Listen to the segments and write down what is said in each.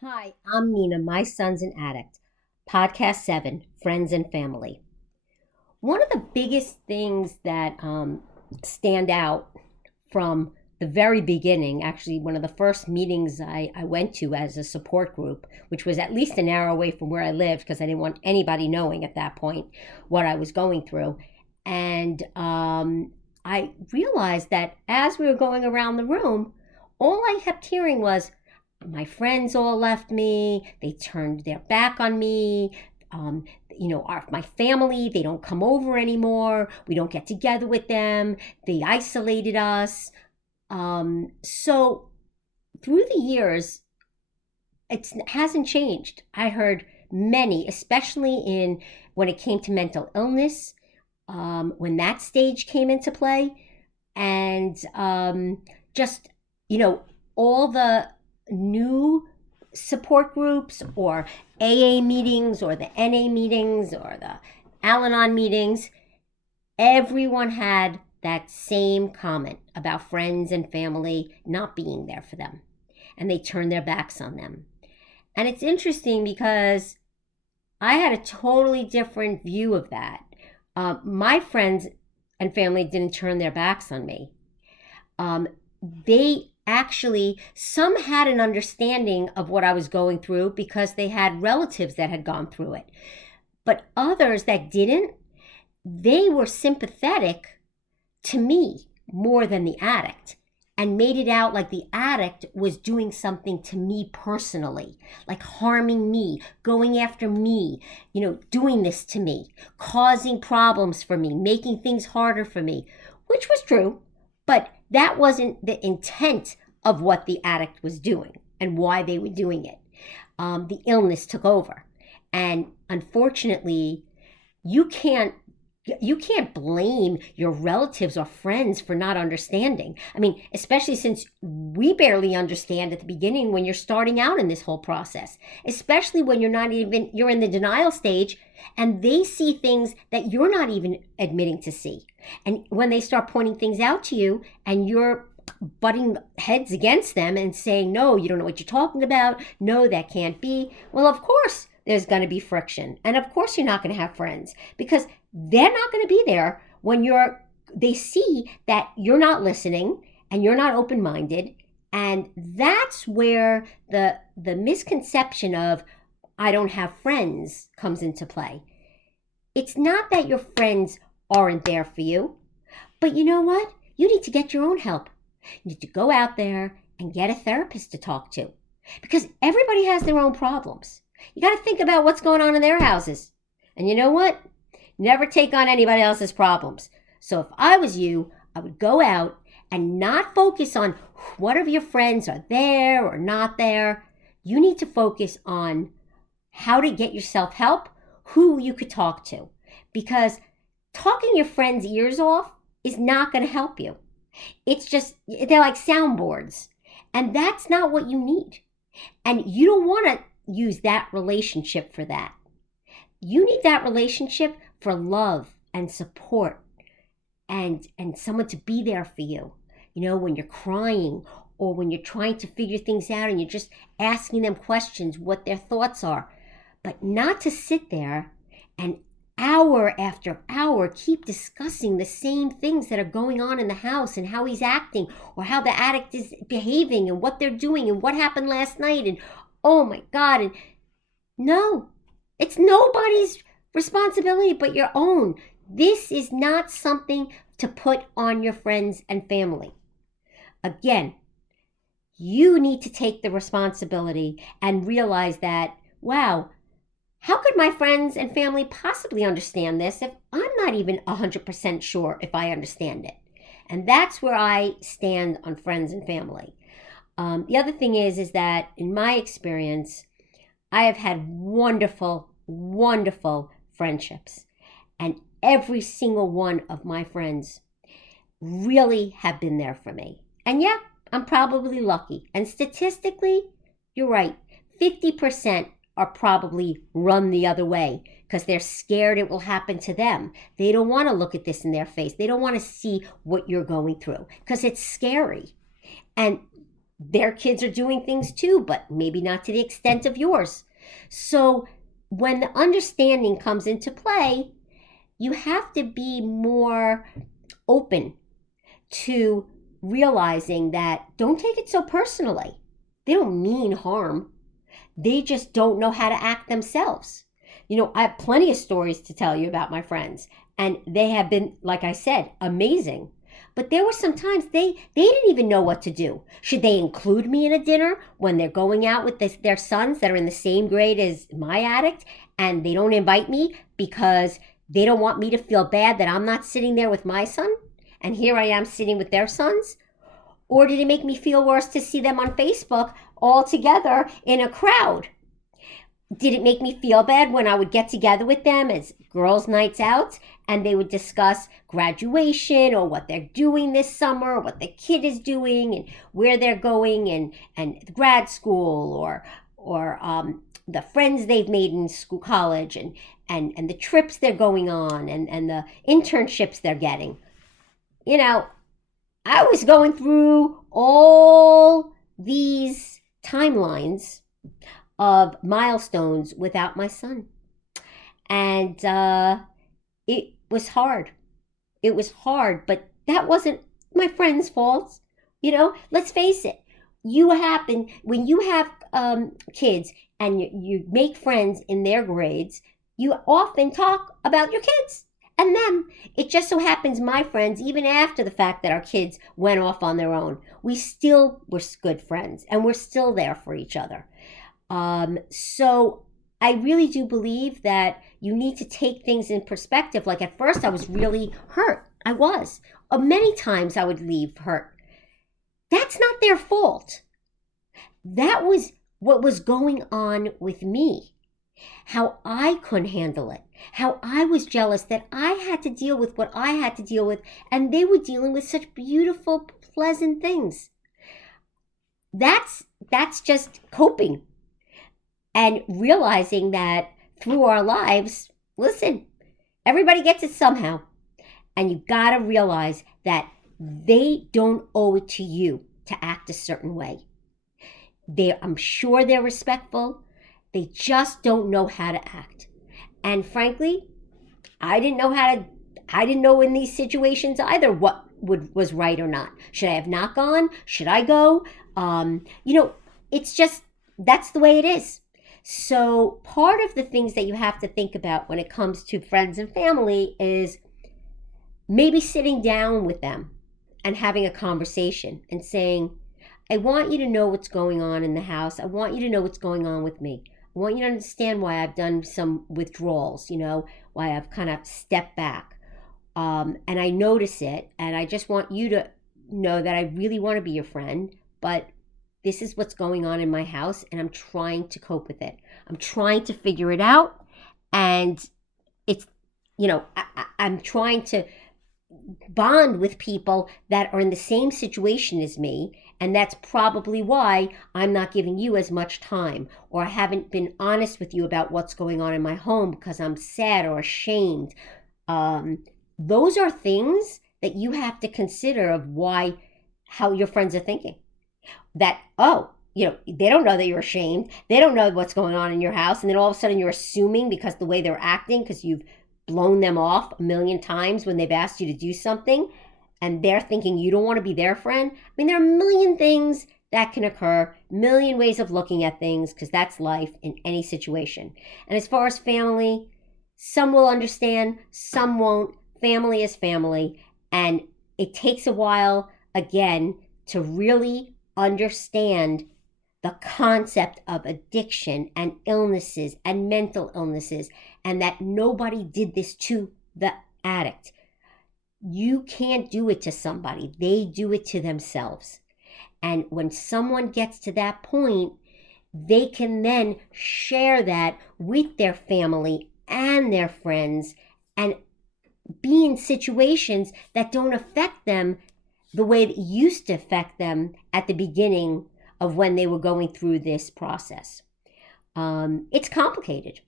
Hi, I'm Nina. My son's an addict. Podcast 7, Friends and Family. One of the biggest things that stand out from the very beginning, actually, one of the first meetings I went to as a support group, which was at least an hour away from where I lived because I didn't want anybody knowing at that point what I was going through. And I realized that as we were going around the room, all I kept hearing was, my friends all left me. They turned their back on me. My family, they don't come over anymore. We don't get together with them. They isolated us. So through the years, it hasn't changed. I heard many, especially in when it came to mental illness, when that stage came into play, and just all the new support groups or AA meetings or the NA meetings or the Al Anon meetings, everyone had that same comment about friends and family not being there for them. And they turned their backs on them. And it's interesting because I had a totally different view of that. My friends and family didn't turn their backs on me. They actually, some had an understanding of what I was going through because they had relatives that had gone through it. But others that didn't, they were sympathetic to me more than the addict and made it out like the addict was doing something to me personally, like harming me, going after me, doing this to me, causing problems for me, making things harder for me, which was true. But that wasn't the intent of what the addict was doing and why they were doing it. The illness took over. And unfortunately, you can't blame your relatives or friends for not understanding. I mean, especially since we barely understand at the beginning when you're starting out in this whole process, especially when you're in the denial stage and they see things that you're not even admitting to see. And when they start pointing things out to you and you're butting heads against them and saying, no, you don't know what you're talking about. No, that can't be. Well, of course, there's going to be friction. And of course, you're not going to have friends because they're not going to be there when they see that you're not listening and you're not open-minded. And that's where the misconception of I don't have friends comes into play. It's not that your friends aren't there for you, but you know what? You need to get your own help. You need to go out there and get a therapist to talk to because everybody has their own problems. You got to think about what's going on in their houses. And you know what? Never take on anybody else's problems. So if I was you, I would go out and not focus on what of your friends are there or not there. You need to focus on how to get yourself help, who you could talk to. Because talking your friends' ears off is not going to help you. It's just, they're like soundboards. And that's not what you need. And you don't want to use that relationship for that. You need that relationship for love and support and someone to be there for you. When you're crying or when you're trying to figure things out and you're just asking them questions, what their thoughts are. But not to sit there and hour after hour keep discussing the same things that are going on in the house and how he's acting or how the addict is behaving and what they're doing and what happened last night and oh my God. And no, it's nobody's responsibility but your own. This is not something to put on your friends and family. Again, you need to take the responsibility and realize that, wow, how could my friends and family possibly understand this if I'm not even 100% sure if I understand it? And that's where I stand on friends and family. The other thing is that in my experience, I have had wonderful, wonderful friendships. And every single one of my friends really have been there for me. And yeah, I'm probably lucky. And statistically, you're right, 50% are probably run the other way because they're scared it will happen to them. They don't want to look at this in their face. They don't want to see what you're going through because it's scary. And their kids are doing things too, but maybe not to the extent of yours. So when the understanding comes into play, you have to be more open to realizing that don't take it so personally. They don't mean harm. They just don't know how to act themselves. I have plenty of stories to tell you about my friends, and they have been, like I said, amazing. But there were some times they didn't even know what to do. Should they include me in a dinner when they're going out with their sons that are in the same grade as my addict, and they don't invite me because they don't want me to feel bad that I'm not sitting there with my son, and here I am sitting with their sons? Or did it make me feel worse to see them on Facebook all together in a crowd? Did it make me feel bad when I would get together with them as girls' nights out and they would discuss graduation or what they're doing this summer, or what the kid is doing and where they're going and grad school or the friends they've made in school, college, and the trips they're going on and the internships they're getting? I was going through all these timelines of milestones without my son. And it was hard. It was hard, but that wasn't my friend's fault. Let's face it. When you have kids and you make friends in their grades, you often talk about your kids and them. It just so happens my friends, even after the fact that our kids went off on their own, we still were good friends and we're still there for each other. So I really do believe that you need to take things in perspective. Like at first I was really hurt. I was. Many times I would leave hurt. That's not their fault. That was what was going on with me. How I couldn't handle it. How I was jealous that I had to deal with what I had to deal with, and they were dealing with such beautiful, pleasant things. That's just coping. And realizing that through our lives, listen, everybody gets it somehow. And you gotta realize that they don't owe it to you to act a certain way. I'm sure they're respectful. They just don't know how to act. And frankly, I didn't know in these situations either what was right or not. Should I have not gone? Should I go? It's just, that's the way it is. So part of the things that you have to think about when it comes to friends and family is maybe sitting down with them and having a conversation and saying, I want you to know what's going on in the house. I want you to know what's going on with me. I want you to understand why I've done some withdrawals, why I've kind of stepped back. And I notice it, and I just want you to know that I really want to be your friend, but this is what's going on in my house, and I'm trying to cope with it. I'm trying to figure it out, and it's, I'm trying to bond with people that are in the same situation as me, and that's probably why I'm not giving you as much time, or I haven't been honest with you about what's going on in my home because I'm sad or ashamed. Those are things that you have to consider of how your friends are thinking. That, they don't know that you're ashamed. They don't know what's going on in your house. And then all of a sudden you're assuming because the way they're acting, because you've blown them off a million times when they've asked you to do something, and they're thinking you don't want to be their friend. There are a million things that can occur, million ways of looking at things, because that's life in any situation. And as far as family, some will understand, some won't. Family is family. And it takes a while, again, to really understand the concept of addiction and illnesses and mental illnesses, and that nobody did this to the addict. You can't do it to somebody. They do it to themselves. And when someone gets to that point, they can then share that with their family and their friends and be in situations that don't affect them the way that used to affect them at the beginning of when they were going through this process. It's complicated,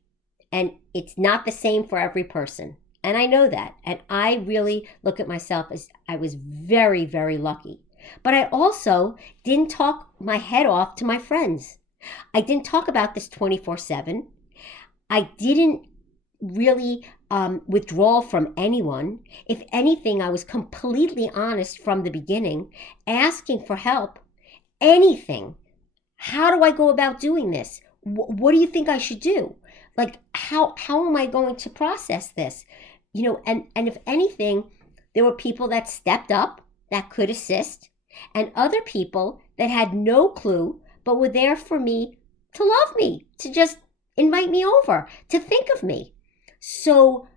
and it's not the same for every person. And I know that. And I really look at myself as I was very, very lucky But I also didn't talk my head off to my friends. I didn't talk about this 24/7. I didn't really withdraw from anyone. If anything, I was completely honest from the beginning, asking for help, anything. How do I go about doing this? What do you think I should do? Like, how am I going to process this? And if anything, there were people that stepped up that could assist, and other people that had no clue but were there for me, to love me, to just invite me over, to think of me. So,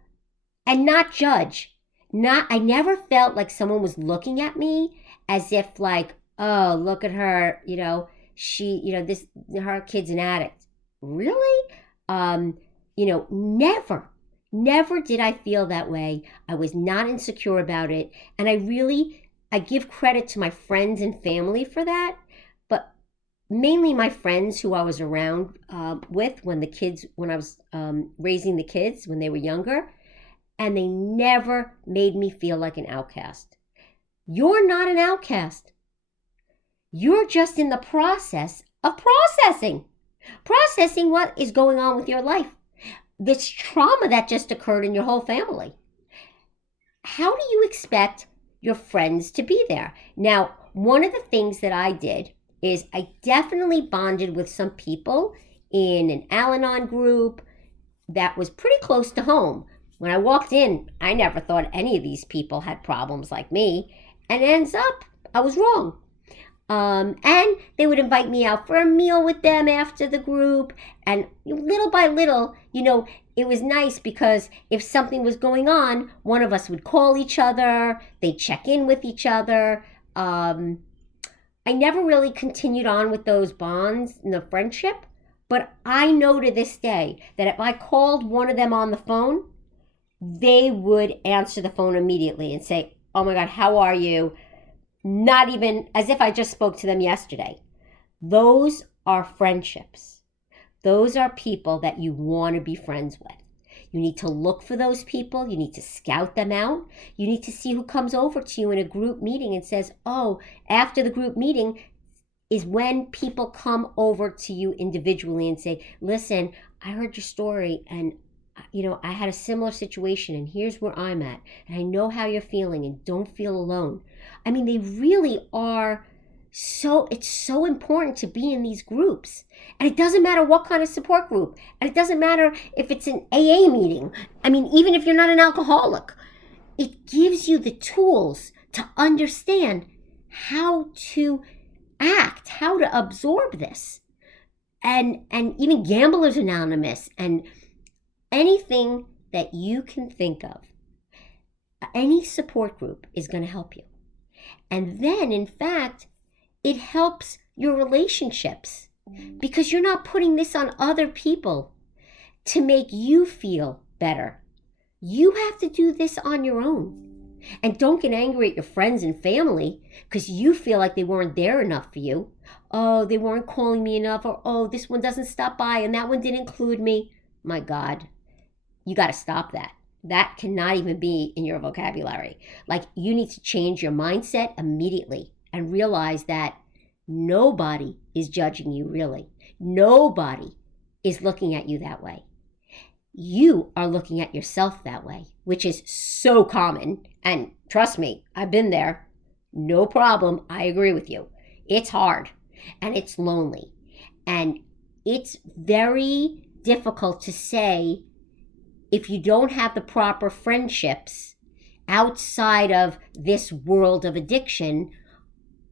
and not judge. I never felt like someone was looking at me as if like, oh, look at her, her kid's an addict. Really? Never did I feel that way. I was not insecure about it. And I give credit to my friends and family for that, but mainly my friends who I was around with when I was raising the kids when they were younger, and they never made me feel like an outcast. You're not an outcast. You're just in the process of processing what is going on with your life. This trauma that just occurred in your whole family. How do you expect your friends to be there? Now, one of the things that I did is I definitely bonded with some people in an Al-Anon group that was pretty close to home. When I walked in, I never thought any of these people had problems like me, and it ends up I was wrong. And they would invite me out for a meal with them after the group, and little by little, it was nice because if something was going on, one of us would call each other, they'd check in with each other. I never really continued on with those bonds and the friendship, but I know to this day that if I called one of them on the phone, they would answer the phone immediately and say, oh my God, how are you? Not even as if I just spoke to them yesterday. Those are friendships. Those are people that you want to be friends with. You need to look for those people. You need to scout them out. You need to see who comes over to you in a group meeting and says, oh, after the group meeting is when people come over to you individually and say, listen, I heard your story and I had a similar situation and here's where I'm at. And I know how you're feeling and don't feel alone. I mean, they really are it's so important to be in these groups. And it doesn't matter what kind of support group. And it doesn't matter if it's an AA meeting. I mean, even if you're not an alcoholic, it gives you the tools to understand how to act, how to absorb this. And even Gamblers Anonymous and anything that you can think of, any support group is going to help you. And then, in fact, it helps your relationships because you're not putting this on other people to make you feel better. You have to do this on your own. And don't get angry at your friends and family because you feel like they weren't there enough for you. Oh, they weren't calling me enough, or oh, this one doesn't stop by and that one didn't include me. My God, you got to stop that. That cannot even be in your vocabulary. Like, you need to change your mindset immediately and realize that nobody is judging you, really. Nobody is looking at you that way. You are looking at yourself that way, which is so common. And trust me, I've been there. No problem. I agree with you. It's hard and it's lonely. And it's very difficult to say if you don't have the proper friendships outside of this world of addiction.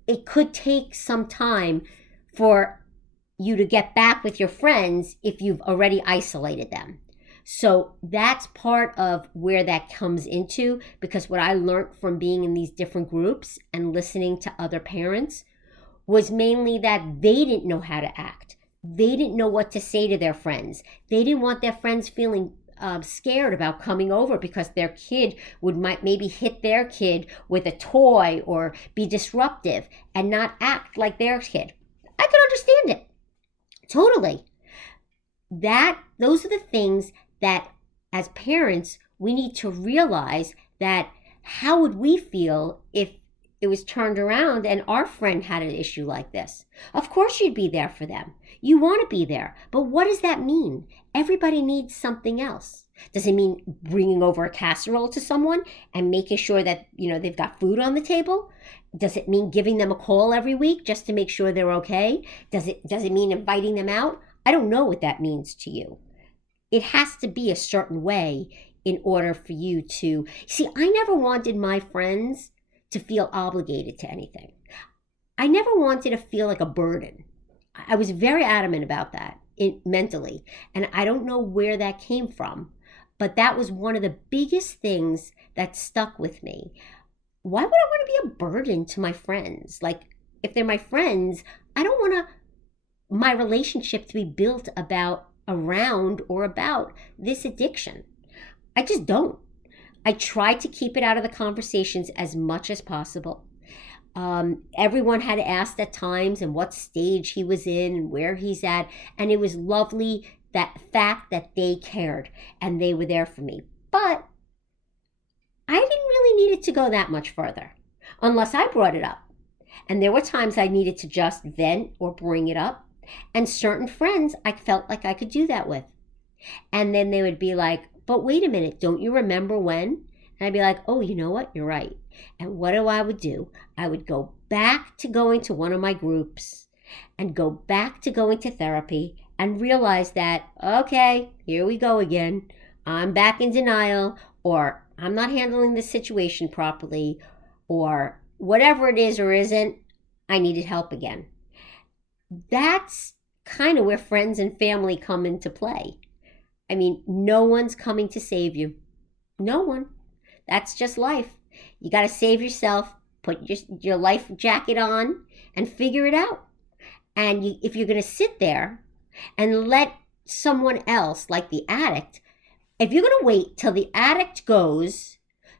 It could take some time for you to get back with your friends if you've already isolated them. So that's part of where that comes into, because what I learned from being in these different groups and listening to other parents was mainly that they didn't know how to act. They didn't know what to say to their friends. They didn't want their friends feeling scared about coming over because their kid might maybe hit their kid with a toy or be disruptive and not act like their kid. I could understand it. Totally. Those are the things that as parents we need to realize, that how would we feel if it was turned around and our friend had an issue like this. Of course you'd be there for them. You want to be there. But what does that mean? Everybody needs something else. Does it mean bringing over a casserole to someone and making sure that, they've got food on the table? Does it mean giving them a call every week just to make sure they're okay? Does it mean inviting them out? I don't know what that means to you. It has to be a certain way in order for you to... See, I never wanted my friends to feel obligated to anything. I never wanted to feel like a burden. I was very adamant about that mentally, and I don't know where that came from, but that was one of the biggest things that stuck with me. Why would I want to be a burden to my friends? Like, if they're my friends, I don't want my relationship to be built around or about this addiction. I just don't. I try to keep it out of the conversations as much as possible. Everyone had asked at times and what stage he was in and where he's at. And it was lovely, that fact that they cared and they were there for me. But I didn't really need it to go that much further unless I brought it up. And there were times I needed to just vent or bring it up. And certain friends I felt like I could do that with. And then they would be like, but wait a minute, don't you remember when? And I'd be like, oh, you know what? You're right. And what I would do? I would go back to going to one of my groups and go back to going to therapy and realize that, okay, here we go again. I'm back in denial, or I'm not handling the situation properly, or whatever it is or isn't, I needed help again. That's kind of where friends and family come into play. I mean, no one's coming to save you. No one. That's just life. You got to save yourself, put your life jacket on, and figure it out. And if you're going to sit there and let someone else, like the addict, if you're going to wait till the addict goes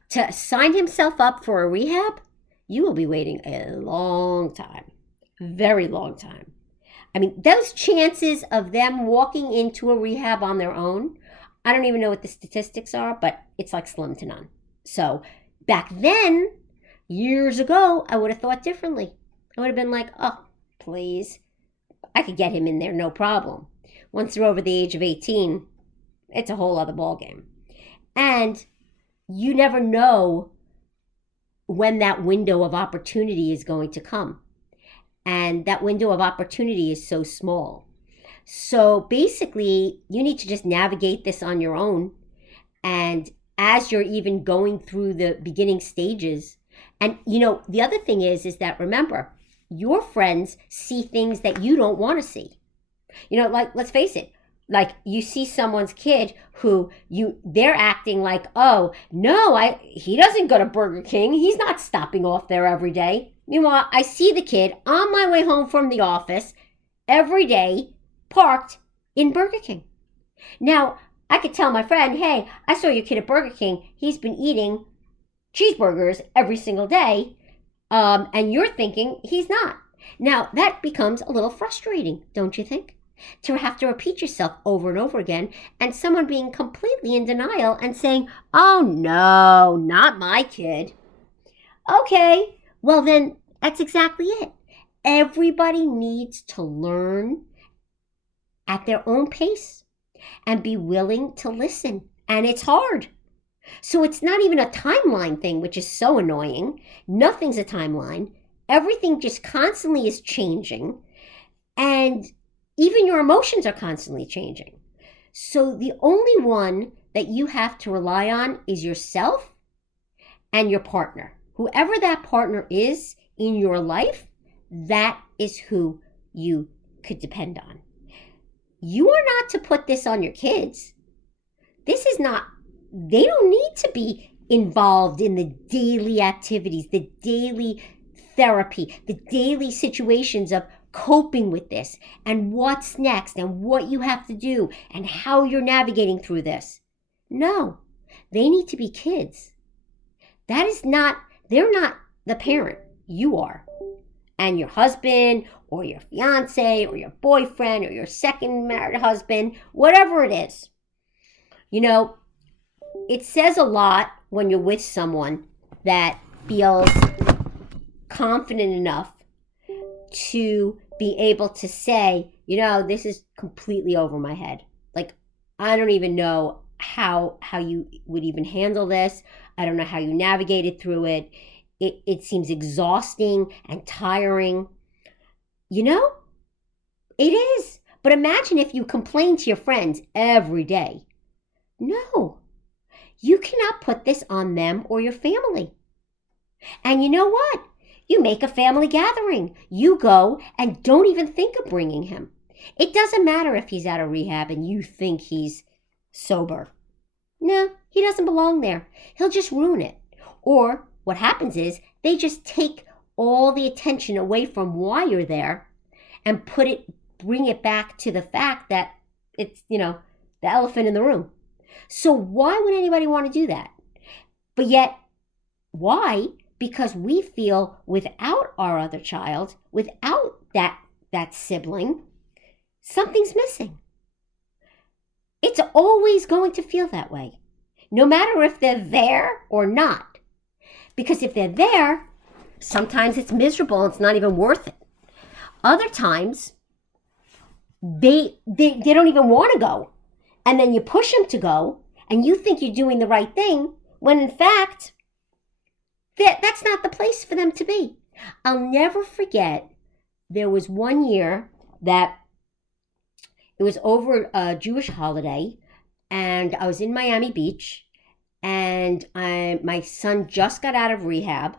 to sign himself up for a rehab, you will be waiting a long time, very long time. I mean, those chances of them walking into a rehab on their own, I don't even know what the statistics are, but it's like slim to none. So back then, years ago, I would have thought differently. I would have been like, oh, please, I could get him in there, no problem. Once they're over the age of 18, it's a whole other ballgame. And you never know when that window of opportunity is going to come. And that window of opportunity is so small. So basically, you need to just navigate this on your own. And as you're even going through the beginning stages, and the other thing is that, remember, your friends see things that you don't want to see. Like, let's face it, like you see someone's kid who they're acting like, oh, no, he doesn't go to Burger King. He's not stopping off there every day. Meanwhile, I see the kid on my way home from the office every day parked in Burger King. Now, I could tell my friend, hey, I saw your kid at Burger King. He's been eating cheeseburgers every single day. And you're thinking he's not. Now, that becomes a little frustrating, don't you think? To have to repeat yourself over and over again, and someone being completely in denial and saying, oh, no, not my kid. Okay, well then, that's exactly it. Everybody needs to learn at their own pace and be willing to listen. And it's hard. So it's not even a timeline thing, which is so annoying. Nothing's a timeline. Everything just constantly is changing. And even your emotions are constantly changing. So the only one that you have to rely on is yourself and your partner. Whoever that partner is in your life, that is who you could depend on. You are not to put this on your kids. They don't need to be involved in the daily activities, the daily therapy, the daily situations of coping with this and what's next and what you have to do and how you're navigating through this. No, they need to be kids. They're not the parent. You are. And your husband or your fiance or your boyfriend or your second married husband, whatever it is. It says a lot when you're with someone that feels confident enough to be able to say, this is completely over my head. Like, I don't even know how you would even handle this. I don't know how you navigated through it. It seems exhausting and tiring. It is. But imagine if you complain to your friends every day. No, you cannot put this on them or your family. And you know what? You make a family gathering. You go and don't even think of bringing him. It doesn't matter if he's out of rehab and you think he's sober. No, he doesn't belong there. He'll just ruin it. Or what happens is they just take all the attention away from why you're there and bring it back to the fact that it's, the elephant in the room. So why would anybody want to do that? But yet, why? Because we feel without our other child, without that sibling, something's missing. It's always going to feel that way, no matter if they're there or not. Because if they're there, sometimes it's miserable and it's not even worth it. Other times, they don't even want to go. And then you push them to go, and you think you're doing the right thing, when in fact, that's not the place for them to be. I'll never forget, there was one year that it was over a Jewish holiday, and I was in Miami Beach, and my son just got out of rehab,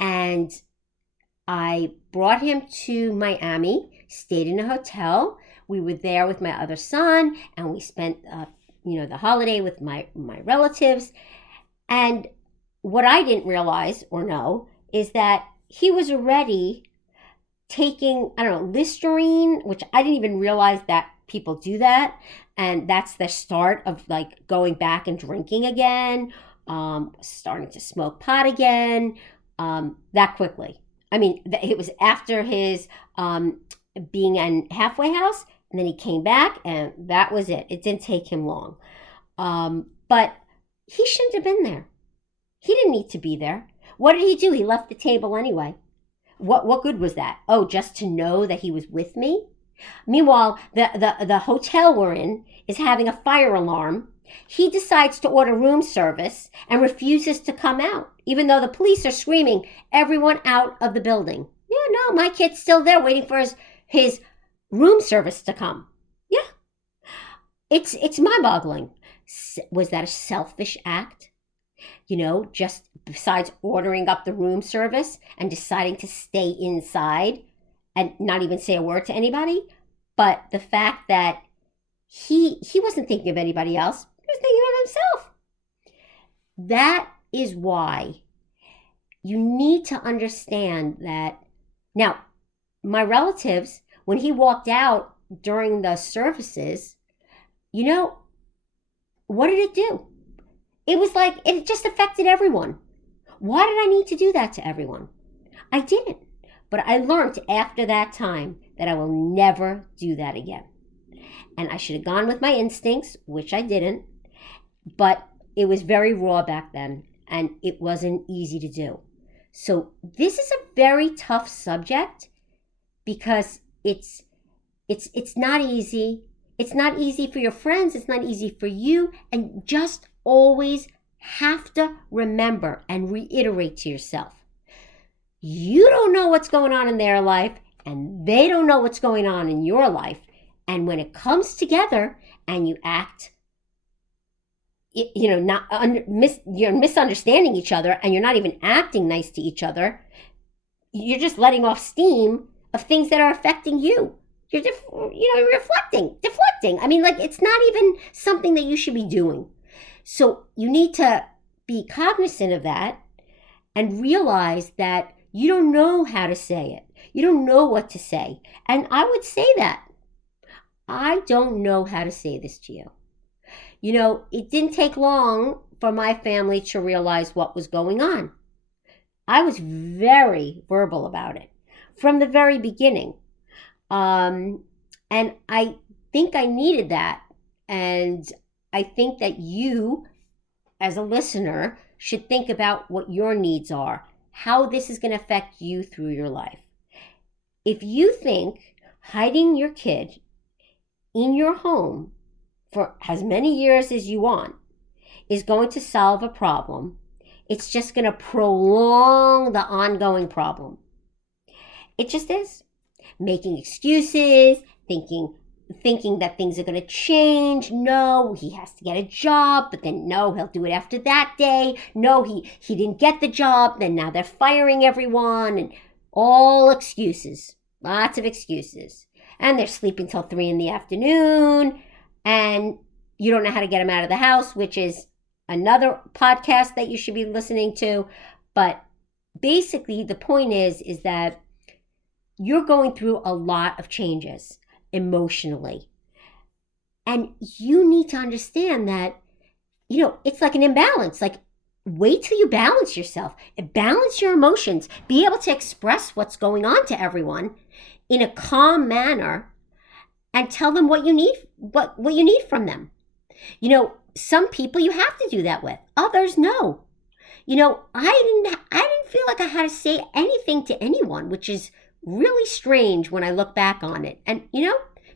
and I brought him to Miami, stayed in a hotel. We were there with my other son, and we spent the holiday with my relatives. And what I didn't realize or know is that he was already taking, Listerine, which I didn't even realize that people do that. And that's the start of like going back and drinking again, starting to smoke pot again, that quickly. I mean, it was after his being in halfway house, and then he came back, and that was it. It didn't take him long. But he shouldn't have been there. He didn't need to be there. What did he do? He left the table anyway. What good was that? Oh, just to know that he was with me? Meanwhile, the hotel we're in is having a fire alarm. He decides to order room service and refuses to come out, even though the police are screaming, everyone out of the building. Yeah, no, my kid's still there waiting for his room service to come. Yeah. It's mind-boggling. Was that a selfish act? Just besides ordering up the room service and deciding to stay inside and not even say a word to anybody? But the fact that he wasn't thinking of anybody else, he was thinking of himself. That is why you need to understand that. Now, my relatives, when he walked out during the services, what did it do? It was like it just affected everyone. Why did I need to do that to everyone? I didn't. But I learned after that time that I will never do that again. And I should have gone with my instincts, which I didn't. But it was very raw back then, and it wasn't easy to do. So this is a very tough subject because it's not easy. It's not easy for your friends. It's not easy for you. And just always have to remember and reiterate to yourself, you don't know what's going on in their life, and they don't know what's going on in your life. And when it comes together and you act, you're misunderstanding each other, and you're not even acting nice to each other, you're just letting off steam of things that are affecting you. You're deflecting. I mean, like, it's not even something that you should be doing. So you need to be cognizant of that and realize that you don't know how to say it. You don't know what to say. And I would say that. I don't know how to say this to you. It didn't take long for my family to realize what was going on. I was very verbal about it from the very beginning. And I think I needed that. And I think that you, as a listener, should think about what your needs are how this is going to affect you through your life. If you think hiding your kid in your home for as many years as you want is going to solve a problem, it's just going to prolong the ongoing problem. It just is. Making excuses, thinking that things are going to change. No, he has to get a job, but then no, he'll do it after that day. No, he didn't get the job, then now they're firing everyone, and all excuses. Lots of excuses. And they're sleeping till 3 p.m, and you don't know how to get them out of the house, which is another podcast that you should be listening to. But basically, the point is that you're going through a lot of changes emotionally. And you need to understand that, it's like an imbalance. Like, wait till you balance yourself. Balance your emotions. Be able to express what's going on to everyone in a calm manner and tell them what you need, what you need from them. Some people you have to do that with. Others, no. I didn't feel like I had to say anything to anyone, which is really strange when I look back on it. And,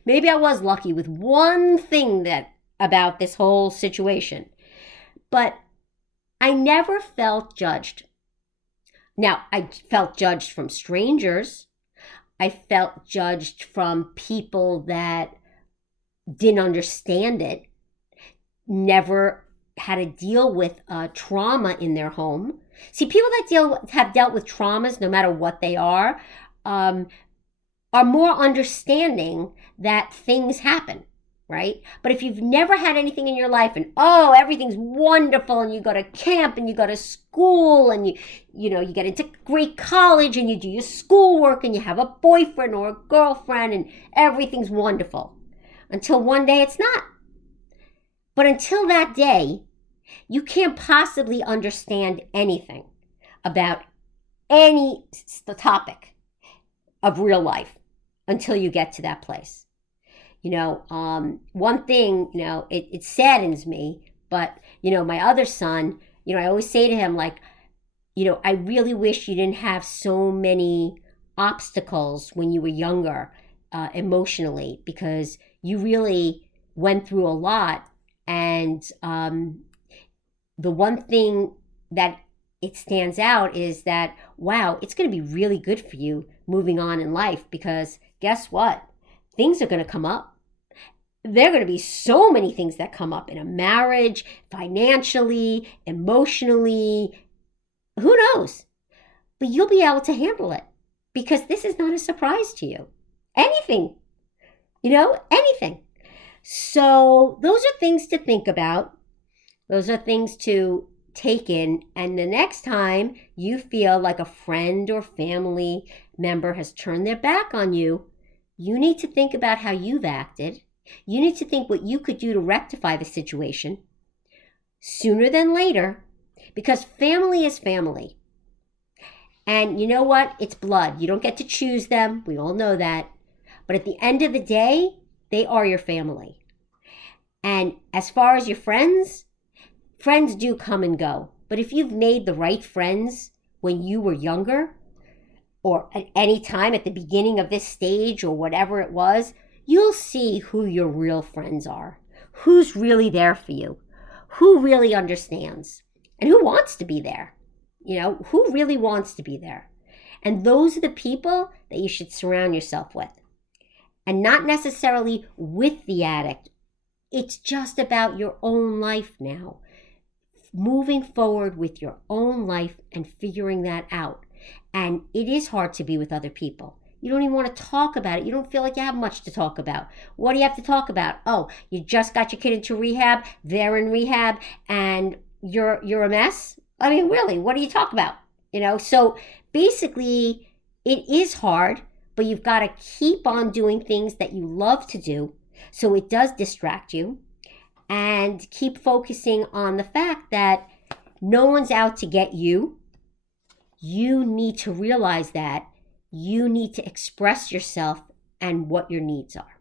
maybe I was lucky with one thing about this whole situation. But I never felt judged. Now, I felt judged from strangers. I felt judged from people that didn't understand it, never had to deal with trauma in their home. See, people that have dealt with traumas, no matter what they are more understanding that things happen, right? But if you've never had anything in your life and, everything's wonderful, and you go to camp and you go to school and you get into great college and you do your schoolwork and you have a boyfriend or a girlfriend and everything's wonderful, until one day it's not. But until that day, you can't possibly understand anything about any topic of real life until you get to that place. One thing, it saddens me, but, my other son, I always say to him, like, I really wish you didn't have so many obstacles when you were younger, emotionally, because you really went through a lot. And the one thing that it stands out is that, wow, it's going to be really good for you moving on in life, because guess what? Things are going to come up. There are going to be so many things that come up in a marriage, financially, emotionally, who knows? But you'll be able to handle it, because this is not a surprise to you. Anything, anything. So those are things to think about. Those are things to take in. And the next time you feel like a friend or family member has turned their back on you, you need to think about how you've acted. You need to think what you could do to rectify the situation sooner than later, because family is family. And you know what? It's blood. You don't get to choose them. We all know that. But at the end of the day, they are your family. And as far as your friends do come and go. But if you've made the right friends when you were younger, or at any time at the beginning of this stage or whatever it was, you'll see who your real friends are, who's really there for you, who really understands, and who wants to be there. Who really wants to be there. And those are the people that you should surround yourself with. And not necessarily with the addict. It's just about your own life now. Moving forward with your own life and figuring that out. And it is hard to be with other people. You don't even want to talk about it. You don't feel like you have much to talk about. What do you have to talk about? Oh, you just got your kid into rehab. They're in rehab, and you're a mess. I mean, really, what do you talk about? So basically, it is hard, but you've got to keep on doing things that you love to do, so it does distract you, and keep focusing on the fact that no one's out to get you. You need to realize that. You need to express yourself and what your needs are.